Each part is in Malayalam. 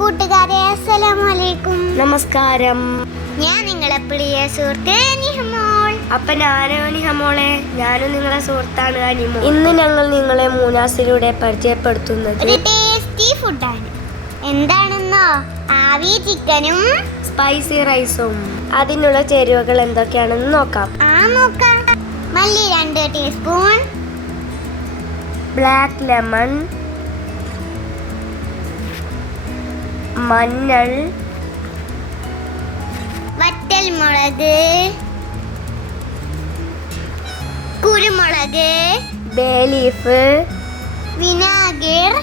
കൂട്ടുകാരെ അസ്സലാമു അലൈക്കും. നമസ്കാരം. ഞാൻ നിങ്ങളെ പ്രിയ സുഹൃത്ത് നിഹമോൾ. അപ്പൊ ഞാനോ നിഹമോളെ, ഞാനും നിങ്ങളെ സുഹൃത്താണ് അനിമോൾ. ഇന്ന് ഞങ്ങൾ നിങ്ങളെ മൂനാസിലൂടെ പരിചയപ്പെടുത്തുന്നത് ഒരു ടേസ്റ്റി ഫുഡാണ്. എന്താണെന്നോ? ആവി ചിക്കനും സ്പൈസി റൈസും. അതിനുള്ള ചേരുവകൾ എന്തൊക്കെയാണെന്ന് നോക്കാം. നോക്കാം. മല്ലി 2 ടീസ്പൂൺ, ബ്ലാക്ക് ലെമൺ, മഞ്ഞൾ, വറ്റൽമുളക്, കുരുമുളക്, ബേ ലീഫ്, വിനാഗിർ,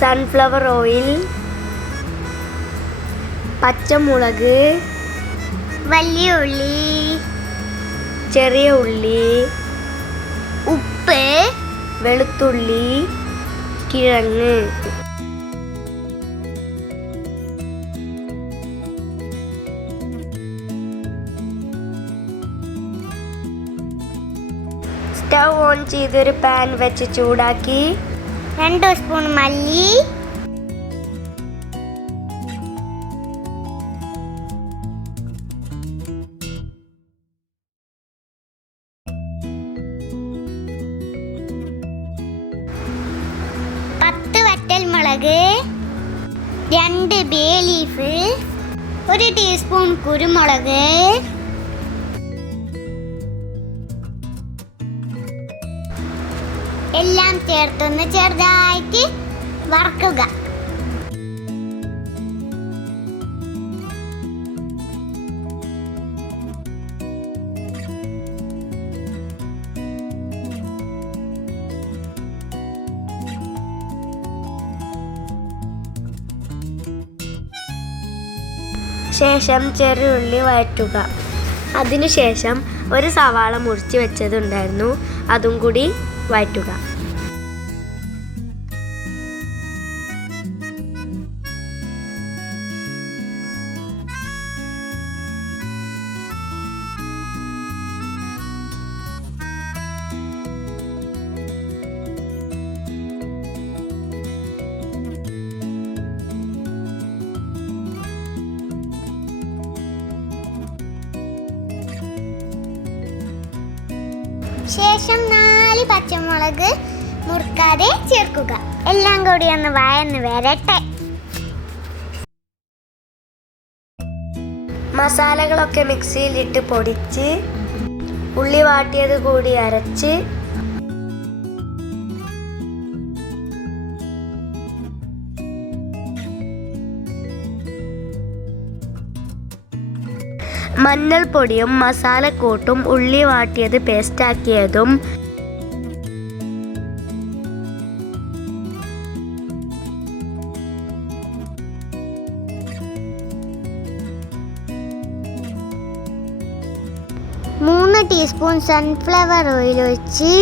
സൺഫ്ലവർ ഓയിൽ, പച്ചമുളക്, വലിയ ഉള്ളി, ചെറിയ ഉള്ളി, ഉപ്പ്, വെളുത്തുള്ളി, കിഴങ്ങ്. സ്റ്റൗ ഓൺ ചെയ്തൊരു പാൻ വെച്ച് ചൂടാക്കി 2 സ്പൂൺ മല്ലി, വറ്റൽമുളക്, 2 ബേ ലീഫ്, 1 ടീസ്പൂൺ കുരുമുളക്, എല്ലാം ചേർത്തൊന്ന് ചെറുതായിട്ട് വറക്കുക. ശേഷം ചെറിയുള്ളി വഴറ്റുക. അതിനുശേഷം ഒരു സവാള മുറിച്ച് വെച്ചതുണ്ടായിരുന്നു, അതും കൂടി വഴറ്റുക. ശേഷം 4 പച്ചമുളക് മുറിക്കാതെ ചേർക്കുക. എല്ലാം കൂടി ഒന്ന് വഴന്ന് വരട്ടെ. മസാലകളൊക്കെ മിക്സിയിലിട്ട് പൊടിച്ച് ഉള്ളി വാട്ടിയത് കൂടി അരച്ച് മഞ്ഞൾപ്പൊടിയും മസാലക്കൂട്ടും ഉള്ളി വാട്ടിയത് പേസ്റ്റാക്കിയതും മൂന്ന് ടീസ്പൂൺ സൺഫ്ലവർ ഓയിൽ ഒഴിച്ച്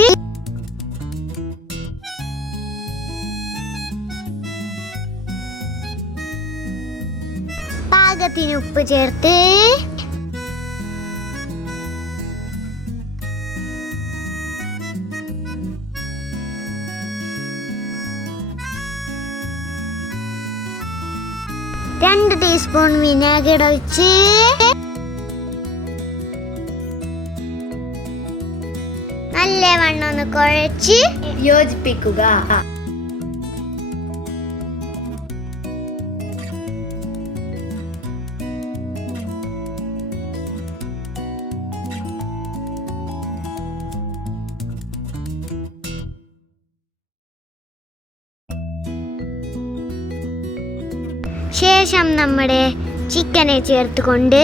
പാകത്തിന് ഉപ്പ് ചേർത്ത് രണ്ട് ടീസ്പൂൺ വിനാഗിർ ഒഴിച്ച് നല്ലവണ്ണം ഒന്ന് കുഴച്ച് യോജിപ്പിക്കുക. ശേഷം നമ്മുടെ ചിക്കനെ ചേർത്തുകൊണ്ട്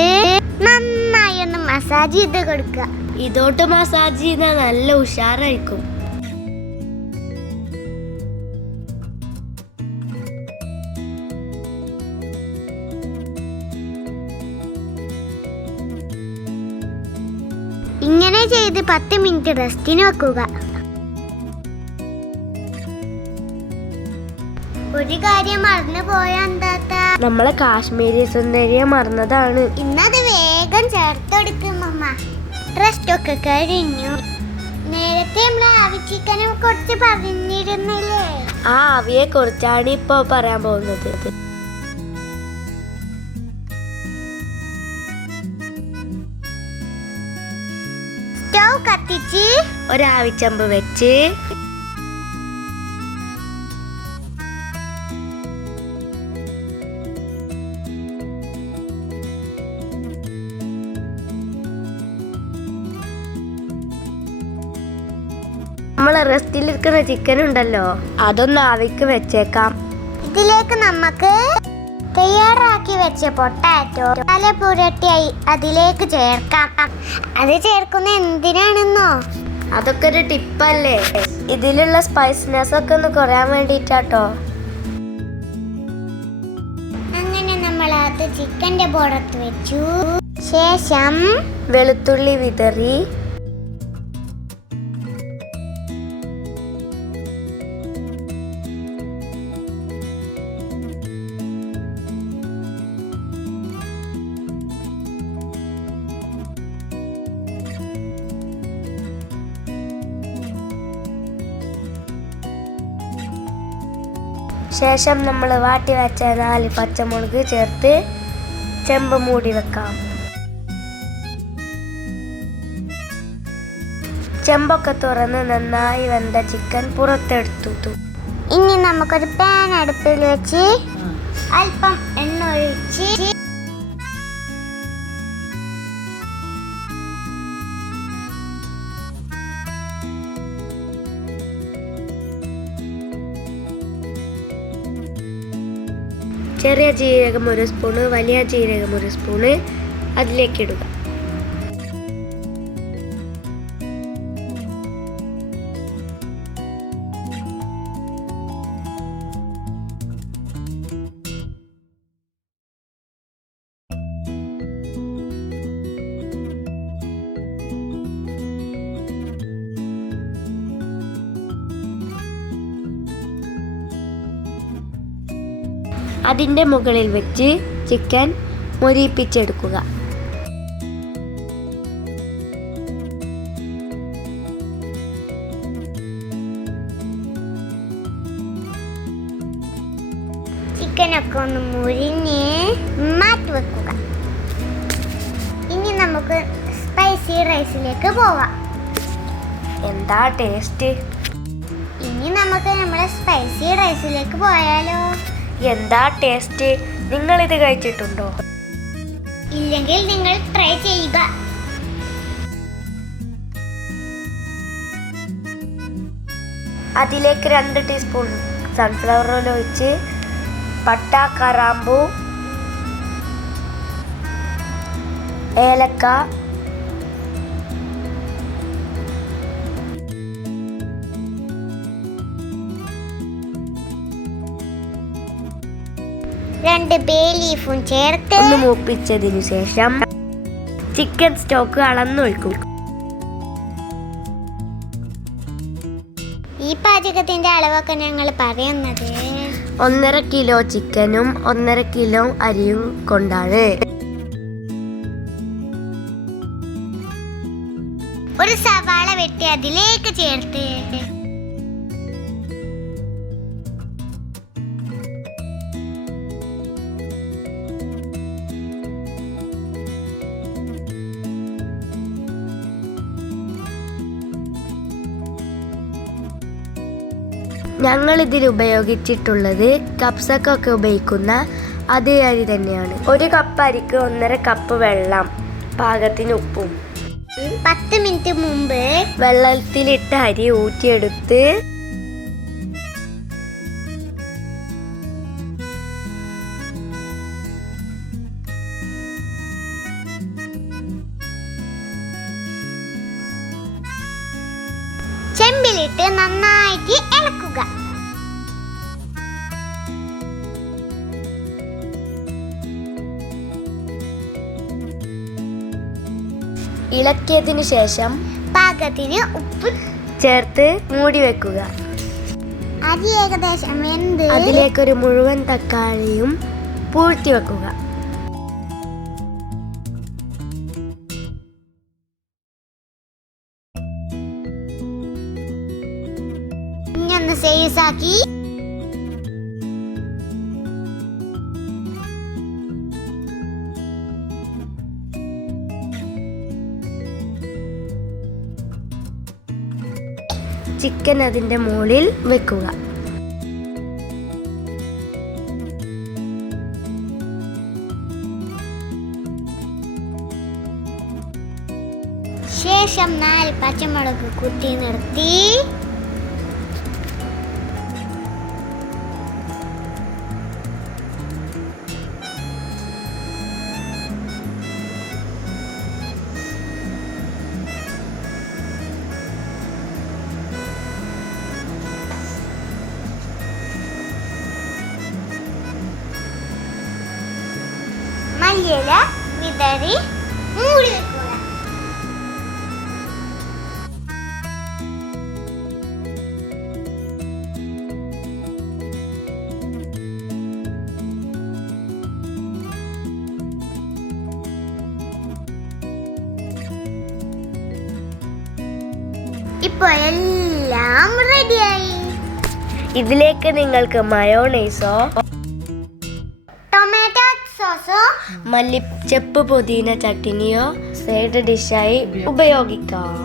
നന്നായി ഒന്ന് മസാജ് ചെയ്ത് കൊടുക്കുക. ഇതോട്ട് മസാജ് ചെയ്താൽ നല്ല ഉഷാറായിരിക്കും. ഇങ്ങനെ ചെയ്ത് 10 മിനിറ്റ് റെസ്റ്റിന് വെക്കുക. ഒരു കാര്യം മറന്നു പോയാ എന്താ, നമ്മളെ കാശ്മീരി സുന്ദരിയെ മറന്നതാണ്. ഇന്നത് വേഗം ചേർത്തെടുക്കും അമ്മ. റെസ്റ്റ് ഒക്കെ കഴിഞ്ഞു. നേരത്തെ നമ്മൾ ആവി ചിക്കനെ കുറിച്ച് പറഞ്ഞിരുന്നില്ലേ? ആ ആവിയെ കുറിച്ചാണ് ഇപ്പൊ പറയാൻ പോകുന്നത്. സ്റ്റൗ കത്തിച്ച് ഒരാവിച്ചമ്പ് വെച്ച് നമ്മളെ റെസ്റ്റിലിരിക്കുന്ന ചിക്കൻ ഉണ്ടല്ലോ, അതൊന്ന് ആവിക്ക് വെച്ചേക്കാം. ഇതിലേക്ക് നമുക്ക് തയ്യാറാക്കി വെച്ച പൊട്ടാറ്റോ തല പുരട്ടി അതിലേക്ക് ചേർക്കാം. അത് ചേർക്കുന്ന എന്തിനാണെന്നോ? അതൊക്കെ ഒരു ടിപ്പല്ലേ, ഇതിലുള്ള സ്പൈസിനെസ് ഒക്കെ ഒന്ന് കുറയാൻ വേണ്ടിട്ടാട്ടോ. അങ്ങനെ നമ്മൾ അത് ചിക്കന്റെ പുറത്ത് വെച്ചു. ശേഷം വെളുത്തുള്ളി വിതറി ശേഷം നമ്മൾ വാട്ടി വെച്ച 4 പച്ചമുളക് ചേർത്ത് ചെമ്പ് മൂടി വെക്കാം. ചെമ്പൊക്കെ തുറന്ന് നന്നായി വെന്ത ചിക്കൻ പുറത്തെടുത്തു. ഇനി നമുക്കൊരു പാൻ അടുപ്പിൽ വെച്ച് അല്പം എണ്ണ ഒഴിച്ച് ചെറിയ ജീരകം 1 സ്പൂണ്, വലിയ ജീരകം 1 സ്പൂണ് അതിലേക്ക് ഇടുക. അതിൻ്റെ മുകളിൽ വെച്ച് ചിക്കൻ മൊരിപ്പിച്ചെടുക്കുക. ചിക്കനൊക്കെ ഒന്ന് മുരിഞ്ഞ് മാറ്റി വെക്കുക. ഇനി നമുക്ക് സ്പൈസി റൈസിലേക്ക് പോവാം. എന്താ ടേസ്റ്റ്! ഇനി നമുക്ക് നമ്മുടെ സ്പൈസി റൈസിലേക്ക് പോയാലോ? എന്താ ടേസ്റ്റ്! നിങ്ങളിത് കഴിച്ചിട്ടുണ്ടോ? ഇല്ലെങ്കിൽ നിങ്ങൾ ട്രൈ ചെയ്യുക. അതിലേക്ക് 2 ടീസ്പൂൺ സൺഫ്ലവർ ഓയിൽ ഒഴിച്ച് പട്ട, കറാമ്പൂ, ഏലക്ക, രണ്ട് ബേ ലീഫും ചേർത്ത് ഒന്ന് മൂപ്പിച്ചതിനു ശേഷം ചിക്കൻ സ്റ്റോക്ക് അളന്നൊഴിക്കും. ഈ പാചകത്തിന്റെ അളവൊക്കെ ഞങ്ങൾ പറയുന്നത് 1.5 കിലോ ചിക്കനും 1.5 കിലോ അരിയും കൊണ്ടാണ്. ഒരു സവാള വെട്ടി അതിലേക്ക് ചേർത്ത് ഞങ്ങൾ ഇതിൽ ഉപയോഗിച്ചിട്ടുള്ളത് കപ്സക്കൊക്കെ ഉപയോഗിക്കുന്ന അതേ അരി തന്നെയാണ്. 1 കപ്പ് അരിക്ക് 1.5 കപ്പ് വെള്ളം, പാകത്തിന് ഉപ്പും. 10 മിനിറ്റ് മുമ്പ് വെള്ളത്തിലിട്ട അരി ഊറ്റിയെടുത്ത് ചെമ്പിലിട്ട് നന്നായിട്ട് ഇളക്കുക. ഇളക്കിയതിനു ശേഷം പാകത്തിന് ഉപ്പ് ചേർത്ത് മൂടി വെക്കുക. അരി ഏകദേശം വെന്ത് അതിലേക്കൊരു മുഴുവൻ തക്കാളിയും പൂഴ്ത്തി വെക്കുക. പീസാക്കി. ചിക്കൻ അതിൻ്റെ മുകളിൽ വെക്കുക. ശേഷം 4 പച്ചമുളക് കുത്തി നിർത്തി മല്ലിയില വിതറി മൂടി വെക്കുക. ഇപ്പോൾ എല്ലാം റെഡിയായി. ഇതിലേക്ക് നിങ്ങൾക്ക് മയോണൈസോ ടൊമാറ്റോ സോസോ മല്ലിച്ചപ്പ് പുതിന ചട്നിയോ സൈഡ് ഡിഷായി ഉപയോഗിക്കാം.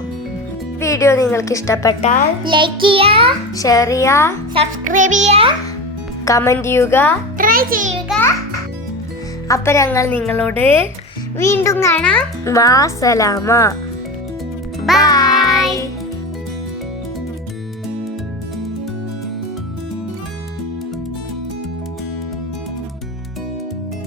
വീഡിയോ നിങ്ങൾക്ക് ഇഷ്ടപ്പെട്ടാൽ ലൈക്ക് ചെയ്യുക, ഷെയർ ചെയ്യുക, സബ്സ്ക്രൈബ് ചെയ്യുക, കമന്റ് ചെയ്യുക, ട്രൈ ചെയ്യുക. അപ്പൊ ഞങ്ങൾ നിങ്ങളോട് വീണ്ടും കാണാം. മാസലാമ. ബൈ.